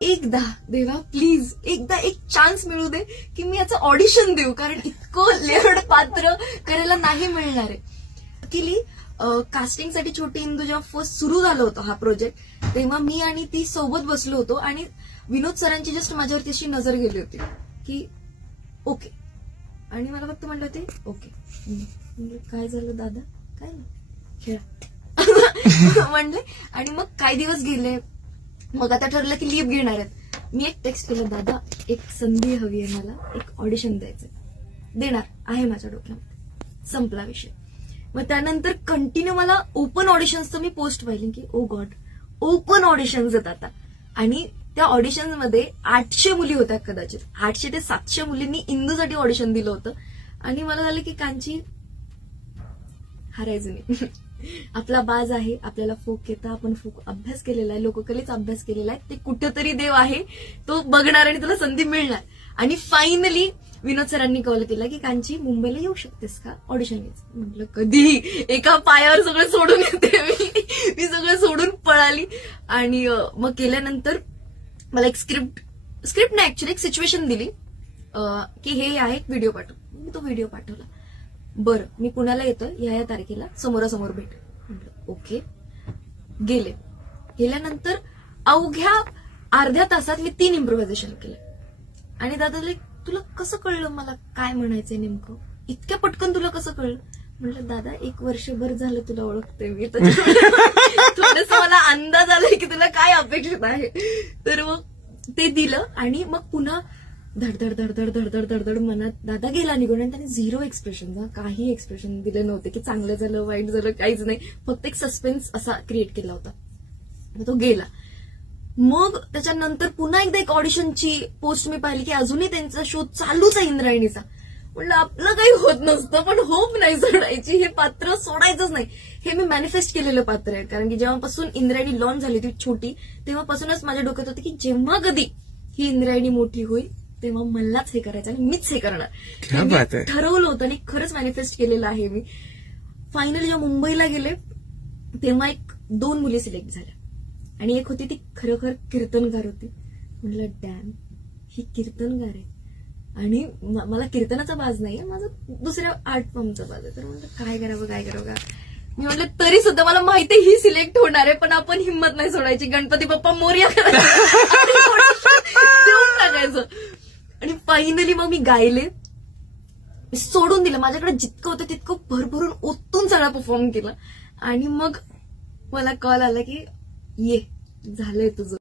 एकदा देवा प्लीज एकदा एक चान्स मिळू दे की मी याचं ऑडिशन देऊ, कारण इतकं लेअर्ड पात्र करायला नाही मिळणार आहे. केली कास्टिंगसाठी छोटी इंदू जेव्हा फर्स्ट सुरू झालं होतं हा प्रोजेक्ट, तेव्हा मी आणि ती सोबत बसलो होतो आणि विनोद सरांची जस्ट माझ्यावरती अशी नजर गेली होती की ओके, आणि मला फक्त म्हणलं होते ओके. काय झालं दादा, काय नाही खेळा म्हणले. आणि मग काही दिवस गेले, मग आता ठरलं की लीव घेणार आहेत. मी एक टेक्स्ट केलं, दादा एक संधी हवी आहे, मला एक ऑडिशन द्यायचंय. देणार आहे माझ्या डोक्यामध्ये, संपला विषय. मग त्यानंतर कंटिन्यू मला ओपन ऑडिशन्सचं मी पोस्ट पाहिली की ओ गॉड ओपन ऑडिशन्स आहेत आता. आणि त्या ऑडिशन्समध्ये 800 मुली होत्या, कदाचित 800 ते 700 मुलींनी इंदूसाठी ऑडिशन दिलं होतं. आणि मला झालं की कांची हारायचं नाही, आपला बाज आहे, आपल्याला फोक येतं, आपण फोक अभ्यास केलेला आहे, लोककलेचा अभ्यास केलेला आहे, ते कुठेतरी देव आहे, तो बघणार आणि तुला संधी मिळणार. आणि फायनली विनोद सरांनी कॉल केला की कांची मुंबईला येऊ शकतेस का ऑडिशन घ्यायचं. म्हटलं कधी, एका पायावर सगळं सोडून येते मी सगळं सोडून पळाली. आणि मग केल्यानंतर मला एक स्क्रिप्ट नाही ऍक्च्युली एक सिच्युएशन दिली की हे आहे, एक व्हिडिओ पाठव. मी तो व्हिडिओ पाठवला. बरं मी पुण्याला येतोय या तारखेला, समोरासमोर भेट. म्हटलं ओके. गेल्यानंतर अवघ्या अर्ध्या तासात मी 3 इम्प्रोव्हायझेशन केले. आणि दादा तुला कसं कळलं मला काय म्हणायचंय नेमकं, इतक्या पटकन तुला कसं कळलं. म्हटलं दादा 1 वर्षभर झालं तुला ओळखते मी, थोडस मला अंदाज आलाय की तुला काय अपेक्षित आहे. तर मग ते दिलं आणि मग पुन्हा धडधड धडधड धडधड धडधड मनात दादा गेला निघून. आणि त्याने 0 एक्सप्रेशन, काही एक्सप्रेशन दिले नव्हते की चांगलं झालं वाईट झालं, काहीच नाही, फक्त एक सस्पेन्स असा क्रिएट केला होता. तो गेला. मग त्याच्यानंतर पुन्हा एकदा एक ऑडिशनची पोस्ट मी पाहिली की अजूनही त्यांचा शो चालूच आहे इंद्रायणीचा. म्हणलं आपलं काही होत नसतं, पण होप नाही सोडायची, हे पात्र सोडायचंच नाही. हे मी मॅनिफेस्ट केलेलं पात्र आहे, कारण की जेव्हापासून इंद्रायणी लॉन्च झाली होती छोटी, तेव्हापासूनच माझ्या डोक्यात होतं की जेव्हा कधी ही इंद्रायणी मोठी होईल तेव्हा मलाच हे करायचं आणि मीच हे करणार. ठरवलं होतं आणि खरंच मॅनिफेस्ट केलेलं आहे मी. फायनली जेव्हा मुंबईला गेले तेव्हा 2 मुली सिलेक्ट झाल्या आणि एक होती ती खरोखर कीर्तनकार होती. म्हटलं डॅम, ही कीर्तनकार आहे आणि मला कीर्तनाचा बाज नाहीये, माझा दुसऱ्या आर्ट फॉर्मचा बाज आहे. तर म्हटलं काय करावं. मी म्हटलं तरी सुद्धा मला माहिती ही सिलेक्ट होणार आहे, पण आपण हिंमत नाही सोडायची, गणपती बाप्पा मोरया देऊन टाकायचं. आणि फायनली मग मी गायले, सोडून दिलं, माझ्याकडे जितकं होतं तितकं भरभरून ओतून सगळा परफॉर्म केला. आणि मग मला कॉल आला की ये झालंय तुझं.